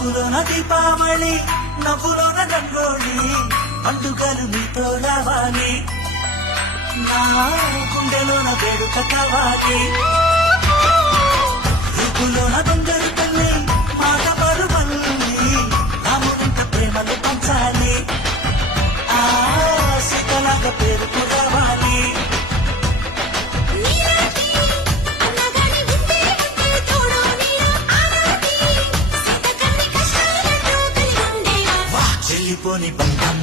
చూపులోన దీపావళి నవ్వులోన రంగోళి పండుగలు నీతో రావాలి నా గుండెలోన వేడుక కావాలి రూపులోన బంగారు తల్లి మాట పరువల్లి రాముడింట ప్రేమలు పంచాలి ఆ సీతలాగా పేరుకు రావాలి చెల్లిపోని బంధం